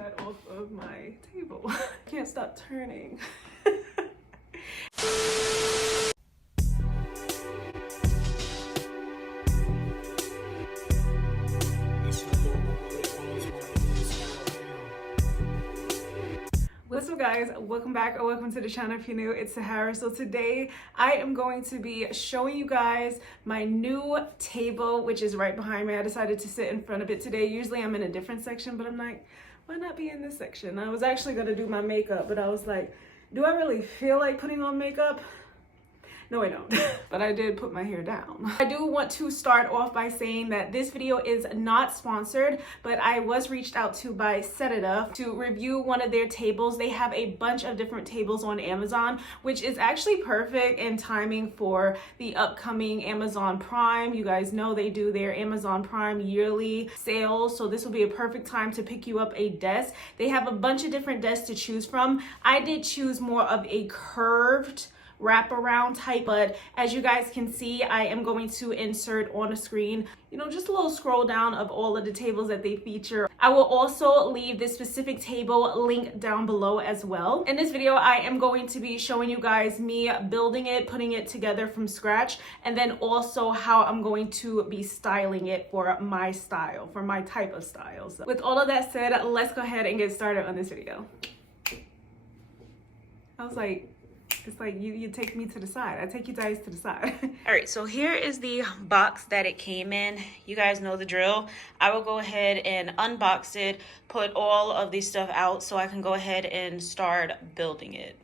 that off of my table. I can't stop turning. What's up guys, welcome back or welcome to the channel. If you're new, it's Sahara. So today I am going to be showing you guys my new table, which is right behind me. I decided to sit in front of it today. Usually I'm in a different section, but I'm like, why not be in this section? I was actually gonna do my makeup, but I was like, do I really feel like putting on makeup? No, I don't. But I did put my hair down. I do want to start off by saying that this video is not sponsored, but I was reached out to by SEDETA to review one of their tables. They have a bunch of different tables on Amazon, which is actually perfect in timing for the upcoming Amazon Prime. You guys know they do their Amazon Prime yearly sales, so this will be a perfect time to pick you up a desk. They have a bunch of different desks to choose from. I did choose more of a curved wraparound type, but as you guys can see, I am going to insert on a screen, you know, just a little scroll down of all of the tables that they feature. I will also leave this specific table link down below as well. In this video, I am going to be showing you guys me building it, putting it together from scratch, and then also how I'm going to be styling it for my style, for my type of style. So with all of that said, let's go ahead and get started on this video. I was like, it's like you take me to the side. I take you guys to the side. All right, so here is the box that it came in. You guys know the drill. I will go ahead and unbox it, put all of this stuff out so I can go ahead and start building it.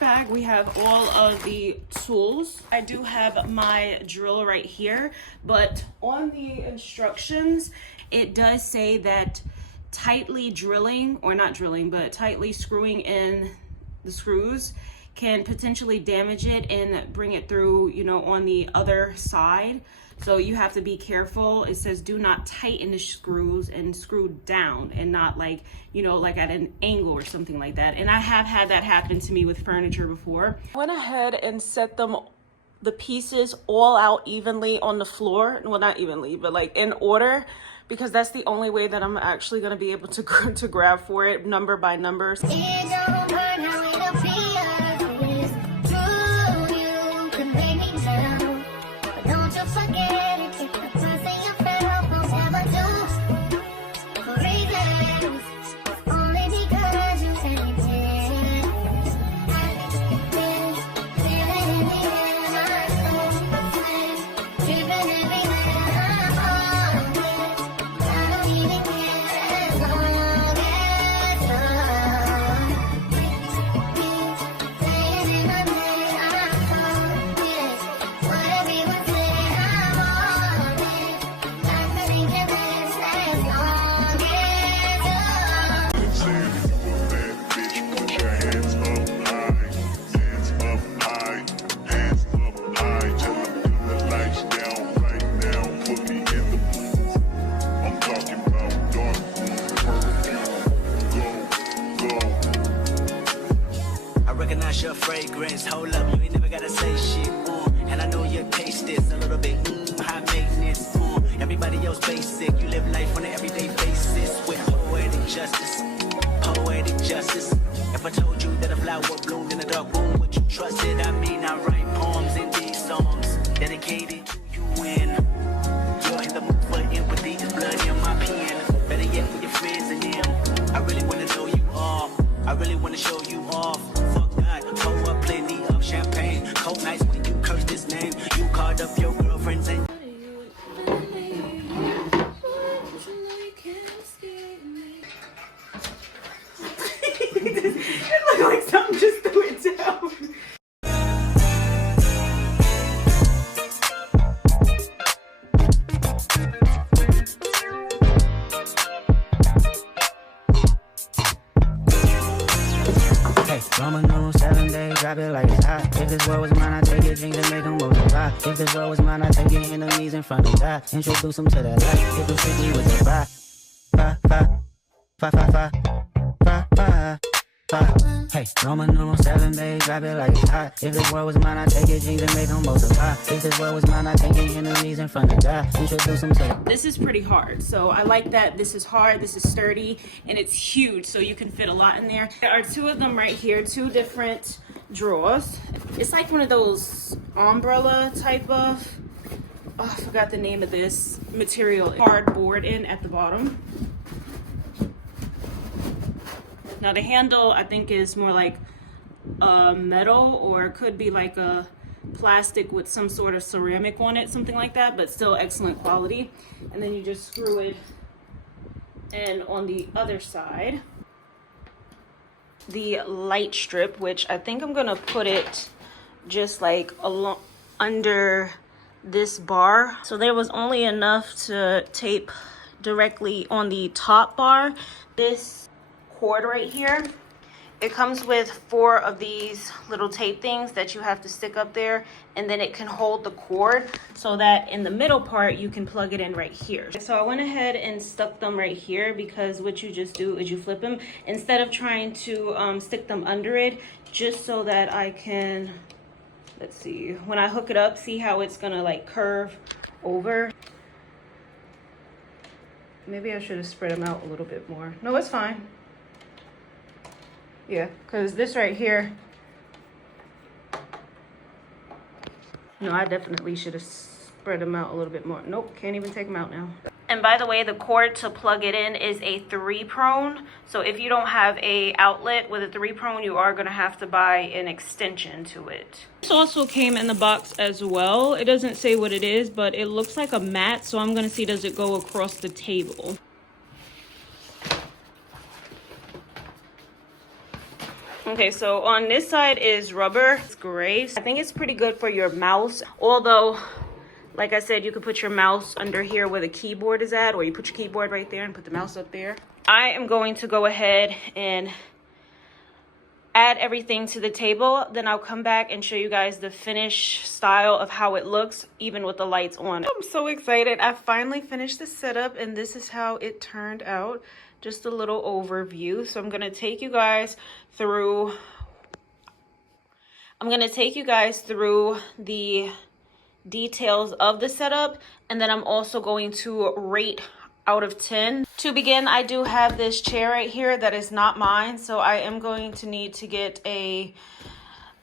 Bag we have all of the tools. I do have my drill right here, but on the instructions it does say that tightly drilling, or not drilling, but tightly screwing in the screws can potentially damage it and bring it through, you know, on the other side. So you have to be careful. It says do not tighten the screws and screw down, and not like, you know, like at an angle or something like that. And I have had that happen to me with furniture before. I went ahead and set the pieces all out evenly on the floor. Well, not evenly, but like in order, because that's the only way that I'm actually gonna be able to grab for it, number by number. Your fragrance, hold up, you ain't never gotta say shit, and I know your taste is a little bit, high maintenance, everybody else basic, you live life on an everyday basis, with poetic justice, if I told you that a flower bloomed in a dark room, would you trust it? I mean, I write poems in these songs, dedicated to you when you're in the mood for empathy, there's blood in my pen, better yet with your friends and them, I really wanna know you all, I really wanna show you off. Pour up plenty of champagne. Cold nights when you curse this name. You called up your girlfriends and it looked like something just threw it down. Roman numeral 7 days, drop it like it's hot. If this world was mine, I'd take it, drink to make them multiply. If this world was mine, I'd take your enemies in front of God. Introduce them to that life, hit them strictly with the vibe. Fa, fa, fa, fa, fa, fa, fa, fa. Hey, normal, 7 days, drop it like it's hot. If this world was mine, I'd take your jeans and make them multiply. If this world was mine, I'd take your enemies in front of God. Introduce them to this is pretty hard, so I like that this is hard, this is sturdy, and it's huge, so you can fit a lot in there. There are two of them right here, two different drawers. It's like one of those umbrella type of, oh, I forgot the name of this material, cardboard in at the bottom. Now the handle I think is more like metal, or it could be like a plastic with some sort of ceramic on it, something like that, but still excellent quality. And then you just screw it in on the other side. The light strip, which I think I'm gonna put it just like along under this bar. So there was only enough to tape directly on the top bar. This cord right here, it comes with 4 of these little tape things that you have to stick up there, and then it can hold the cord so that in the middle part you can plug it in right here. So I went ahead and stuck them right here, because what you just do is you flip them instead of trying to stick them under it, just so that I can, let's see, when I hook it up, see how it's gonna like curve over. Maybe I should have spread them out a little bit more. No, it's fine. Yeah, because this right here, no, I definitely should have spread them out a little bit more. Nope, can't even take them out now. And by the way, the cord to plug it in is a 3-prong. So if you don't have a outlet with a 3-prong, you are gonna have to buy an extension to it. This also came in the box as well. It doesn't say what it is, but it looks like a mat. So I'm gonna see, does it go across the table? Okay, so on this side is rubber. It's gray. I think it's pretty good for your mouse. Although, like I said, you could put your mouse under here where the keyboard is at, or you put your keyboard right there and put the mouse up there. I am going to go ahead and add everything to the table. Then I'll come back and show you guys the finished style of how it looks, even with the lights on. I'm so excited. I finally finished the setup, and this is how it turned out. Just a little overview. So I'm gonna take you guys through the details of the setup, and then I'm also going to rate out of 10. To begin, I do have this chair right here that is not mine, so I am going to need to get a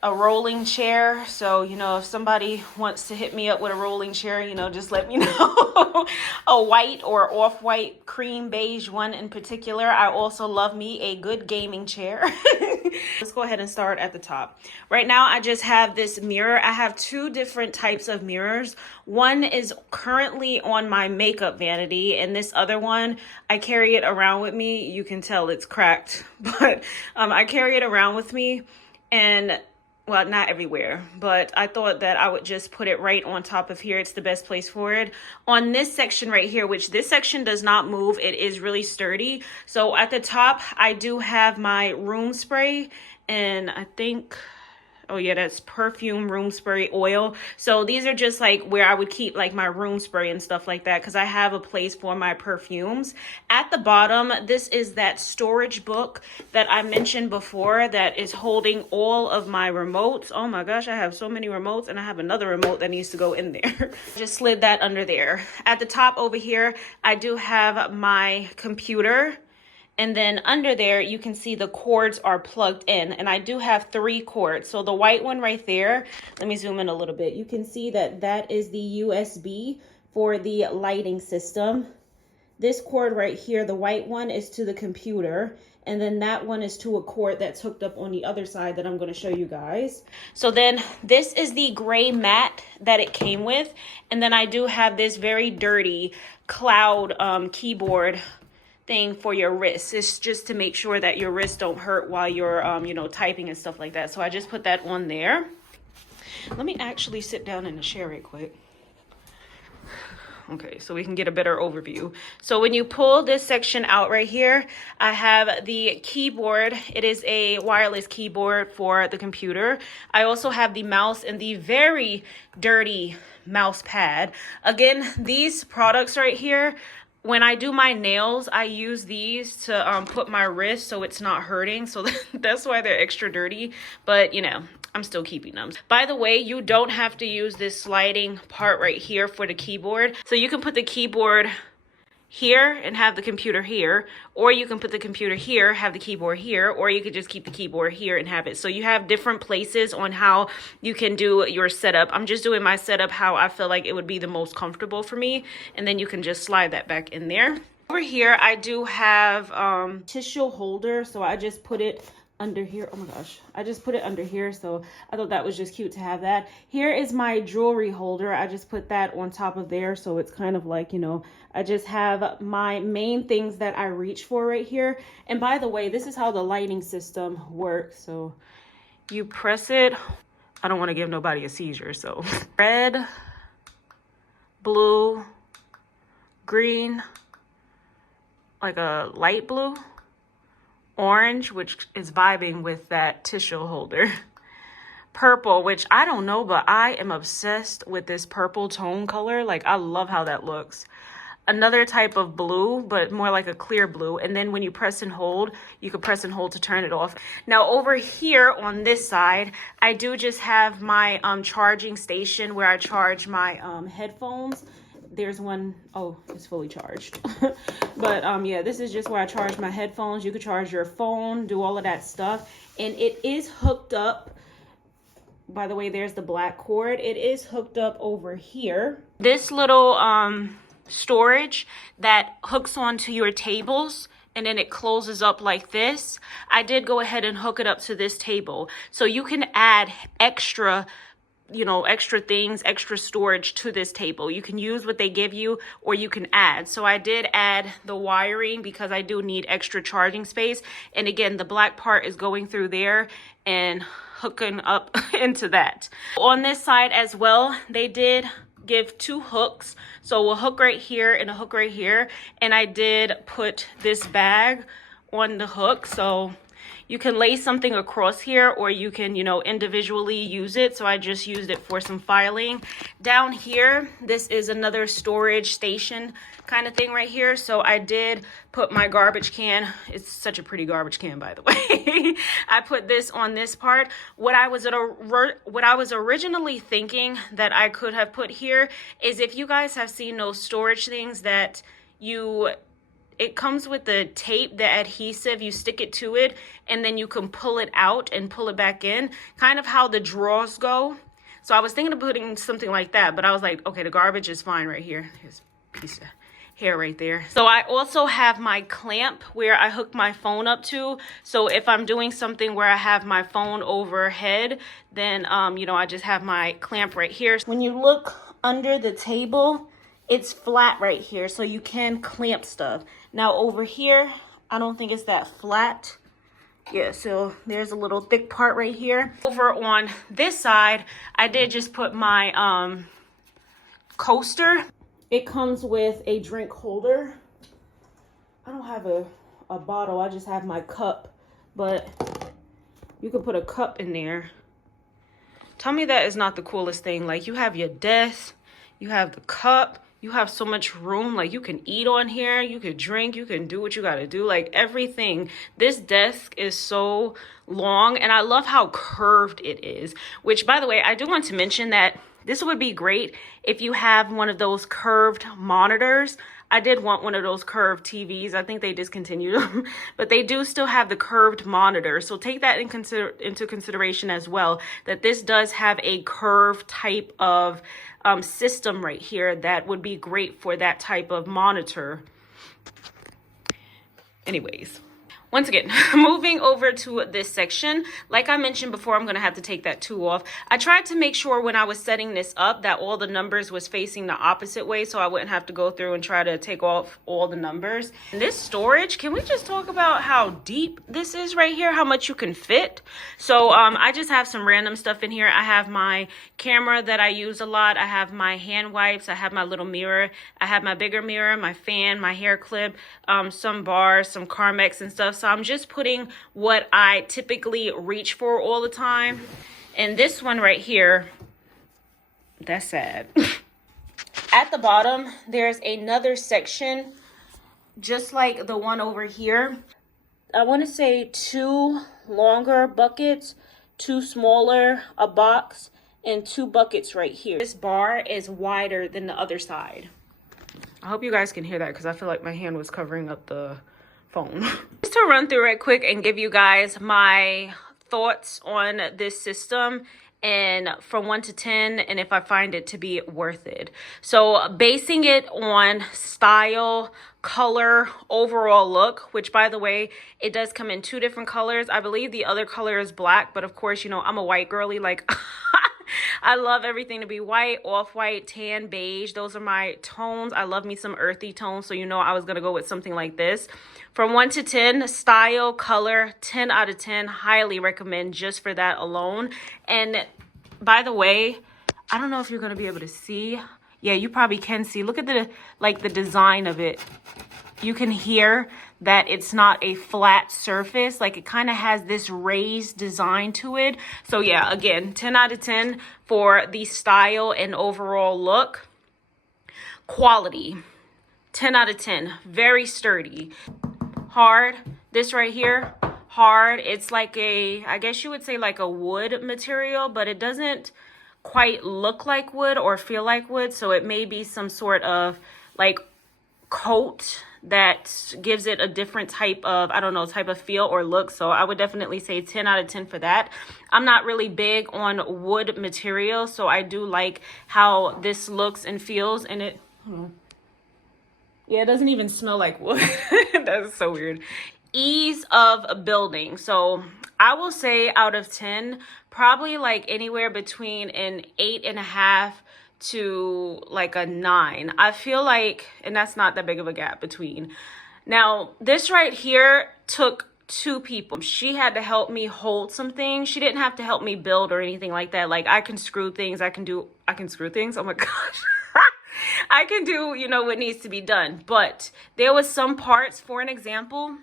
rolling chair. So, you know, if somebody wants to hit me up with a rolling chair, you know, just let me know. A white or off-white cream beige one in particular. I also love me a good gaming chair. Let's go ahead and start at the top. Right now, I just have this mirror. I have 2 different types of mirrors. One is currently on my makeup vanity, and this other one, I carry it around with me. You can tell it's cracked, but I carry it around with me, and well, not everywhere, but I thought that I would just put it right on top of here. It's the best place for it. On this section right here, which this section does not move, it is really sturdy. So at the top, I do have my room spray, and I think, oh yeah, that's perfume room spray oil. So these are just like where I would keep like my room spray and stuff like that, because I have a place for my perfumes. At the bottom, this is that storage book that I mentioned before that is holding all of my remotes. Oh my gosh, I have so many remotes, and I have another remote that needs to go in there. Just slid that under there. At the top over here, I do have my computer. And then under there, you can see the cords are plugged in, and I do have 3 cords. So the white one right there, let me zoom in a little bit. You can see that that is the USB for the lighting system. This cord right here, the white one, is to the computer. And then that one is to a cord that's hooked up on the other side that I'm going to show you guys. So then this is the gray mat that it came with. And then I do have this very dirty cloud keyboard thing for your wrists. It's just to make sure that your wrists don't hurt while you're you know, typing and stuff like that. So I just put that on there. Let me actually sit down in the chair right quick. Okay, so we can get a better overview. So when you pull this section out right here, I have the keyboard. It is a wireless keyboard for the computer. I also have the mouse and the very dirty mouse pad. Again, these products right here, when I do my nails, I use these to put my wrist so it's not hurting. So that's why they're extra dirty. But, you know, I'm still keeping them. By the way, you don't have to use this sliding part right here for the keyboard. So you can put the keyboard here and have the computer here, or you can put the computer here, have the keyboard here, or you could just keep the keyboard here and have it. So you have different places on how you can do your setup. I'm just doing my setup how I feel like it would be the most comfortable for me, and then you can just slide that back in there. Over here I do have tissue holder, so I just put it under here. Oh my gosh, I just put it under here, so I thought that was just cute to have that. Here is my jewelry holder. I just put that on top of there, so it's kind of like, you know, I just have my main things that I reach for right here. And by the way, this is how the lighting system works. So you press it. I don't want to give nobody a seizure, so red, blue, green, like a light blue, orange, which is vibing with that tissue holder, purple, which I don't know, but I am obsessed with this purple tone color. Like, I love how that looks. Another type of blue, but more like a clear blue. And then when you press and hold, you can press and hold to turn it off. Now over here on this side, I do just have my charging station where I charge my headphones. There's one, oh, it's fully charged. But yeah, this is just where I charge my headphones. You could charge your phone, do all of that stuff. And it is hooked up. By the way, there's the black cord. It is hooked up over here. This little storage that hooks onto your tables, and then it closes up like this. I did go ahead and hook it up to this table. So you can add extra, you know, extra things, extra storage to this table. You can use what they give you, or you can add. So I did add the wiring because I do need extra charging space. And again, the black part is going through there and hooking up into that. On this side as well, they did give two hooks, so a hook right here and a hook right here, and I did put this bag on the hook, so you can lay something across here, or you can, you know, individually use it. So I just used it for some filing. Down here, this is another storage station kind of thing right here. So I did put my garbage can. It's such a pretty garbage can, by the way. I put this on this part. What I was originally thinking that I could have put here is, if you guys have seen those storage things that it comes with the tape, the adhesive, you stick it to it, and then you can pull it out and pull it back in, kind of how the drawers go. So I was thinking of putting something like that, but I was like, okay, the garbage is fine right here. Here's a piece of hair right there. So I also have my clamp where I hook my phone up to. So if I'm doing something where I have my phone overhead, then, you know, I just have my clamp right here. When you look under the table, it's flat right here, so you can clamp stuff. Now over here, I don't think it's that flat. Yeah, so there's a little thick part right here. Over on this side, I did just put my coaster. It comes with a drink holder. I don't have a bottle, I just have my cup, but you can put a cup in there. Tell me that is not the coolest thing. Like, you have your desk, you have the cup, you have so much room. Like, you can eat on here, you could drink, you can do what you gotta do, like everything. This desk is so long, and I love how curved it is, which, by the way, I do want to mention that this would be great if you have one of those curved monitors. I did want one of those curved TVs. I think they discontinued them, but they do still have the curved monitor. So take that into consideration as well, that this does have a curved type of system right here that would be great for that type of monitor. Anyways, once again, moving over to this section, like I mentioned before, I'm going to have to take that 2 off. I tried to make sure when I was setting this up that all the numbers was facing the opposite way, so I wouldn't have to go through and try to take off all the numbers. And this storage, can we just talk about how deep this is right here, how much you can fit? So I just have some random stuff in here. I have my camera that I use a lot. I have my hand wipes. I have my little mirror. I have my bigger mirror, my fan, my hair clip, some bars, some Carmex and stuff. So I'm just putting what I typically reach for all the time. And this one right here, that's sad. At the bottom, there's another section just like the one over here. I want to say 2 longer buckets, 2 smaller, a box, and 2 buckets right here. This bar is wider than the other side. I hope you guys can hear that because I feel like my hand was covering up the phone. Just to run through it quick and give you guys my thoughts on this system, and from 1 to 10, and if I find it to be worth it. So basing it on style, color, overall look, which by the way, it does come in 2 different colors. I believe the other color is black, but of course, you know, I'm a white girly, like I love everything to be white, off-white, tan, beige. Those are my tones. I love me some earthy tones, so you know I was gonna go with something like this. From 1 to 10, style, color, 10 out of 10. Highly recommend just for that alone. And by the way, I don't know if you're gonna be able to see. Yeah, you probably can see. Look at the design of it. You can hear that it's not a flat surface. Like, it kind of has this raised design to it. So yeah, again, 10 out of 10 for the style and overall look. Quality, 10 out of 10. Very sturdy. Hard. This right here, hard. It's like a, I guess you would say like a wood material, but it doesn't quite look like wood or feel like wood. So it may be some sort of like coat that gives it a different type of, I don't know, type of feel or look. So I would definitely say 10 out of 10 for that. I'm not really big on wood material, so I do like how this looks and feels. And it, yeah, it doesn't even smell like wood. That's so weird. Ease of building. So I will say out of 10, probably like anywhere between an 8.5 to like a 9. I feel like, and that's not that big of a gap between. Now, this right here took 2 people. She had to help me hold some things. She didn't have to help me build or anything like that. Like, I can screw things. I can screw things. Oh my gosh. I can do, you know, what needs to be done. But there was some parts, for an example,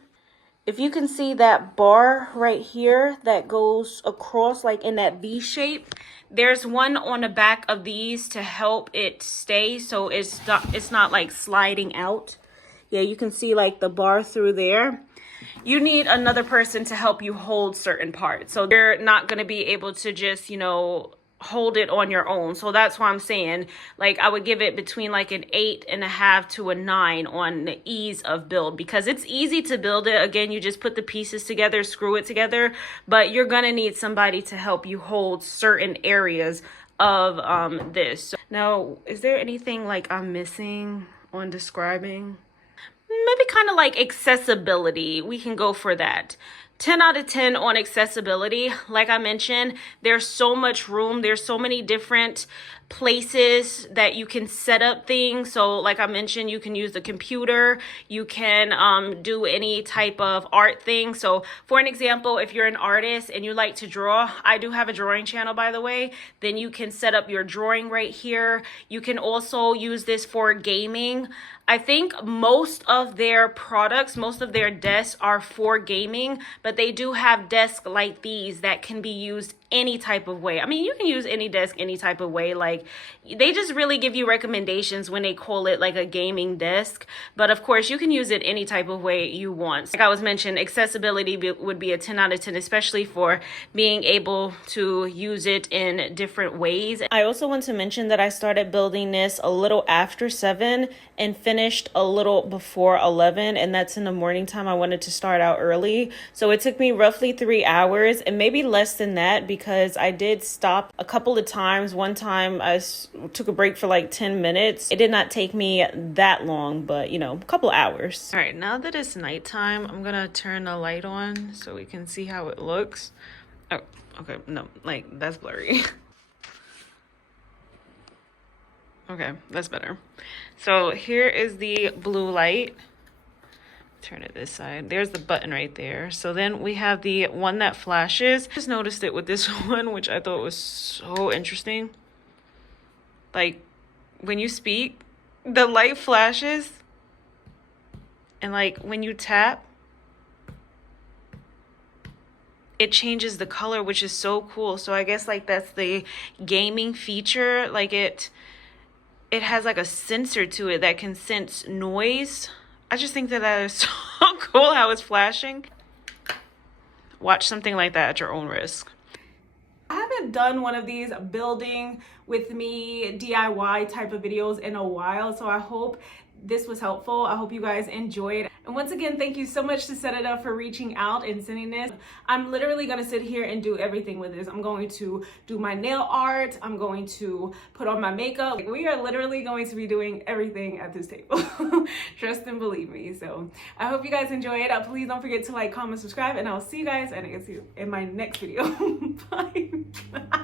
if you can see that bar right here that goes across like in that V shape, there's one on the back of these to help it stay so it's not like sliding out. Yeah, you can see like the bar through there. You need another person to help you hold certain parts. So you're not going to be able to just, you know, hold it on your own. So that's why I'm saying, like, I would give it between like an 8.5 to a 9 on the ease of build, because it's easy to build it. Again, you just put the pieces together, screw it together, but you're gonna need somebody to help you hold certain areas of this. Now, is there anything like I'm missing on describing? Maybe kind of like accessibility. We can go for that. 10 out of 10 on accessibility. Like I mentioned, there's so much room. There's so many different places that you can set up things. So like I mentioned, you can use the computer. You can do any type of art thing. So for an example, if you're an artist and you like to draw, I do have a drawing channel, by the way, then you can set up your drawing right here. You can also use this for gaming. I think most of their products, most of their desks are for gaming, but they do have desks like these that can be used any type of way. I mean, you can use any desk any type of way. Like, they just really give you recommendations when they call it like a gaming desk, but of course you can use it any type of way you want. Like I was mentioned, accessibility would be a 10 out of 10, especially for being able to use it in different ways. I also want to mention that I started building this a little after 7 and finished a little before 11, and that's in the morning time. I wanted to start out early, so it took me roughly 3 hours, and maybe less than that, because I did stop a couple of times. One time I took a break for like 10 minutes. It did not take me that long, but you know, a couple hours. All right, now that it's nighttime, I'm gonna turn the light on so we can see how it looks. Oh, okay, no, like that's blurry. Okay, that's better. So here is the blue light. Turn it this side. There's the button right there. So then we have the one that flashes. I just noticed it with this one, which I thought was so interesting. Like, when you speak, the light flashes, and like when you tap, it changes the color, which is so cool. So I guess like that's the gaming feature. Like it has like a sensor to it that can sense noise. I just think that is so cool how it's flashing. Watch something like that at your own risk. I haven't done one of these building with me DIY type of videos in a while, so I hope this was helpful. I hope you guys enjoyed. And once again, thank you so much to SEDETA for reaching out and sending this. I'm literally gonna sit here and do everything with this. I'm going to do my nail art. I'm going to put on my makeup. Like, we are literally going to be doing everything at this table. Trust and believe me. So I hope you guys enjoyed. Please don't forget to like, comment, subscribe, and I'll see you guys and I guess in my next video. Bye.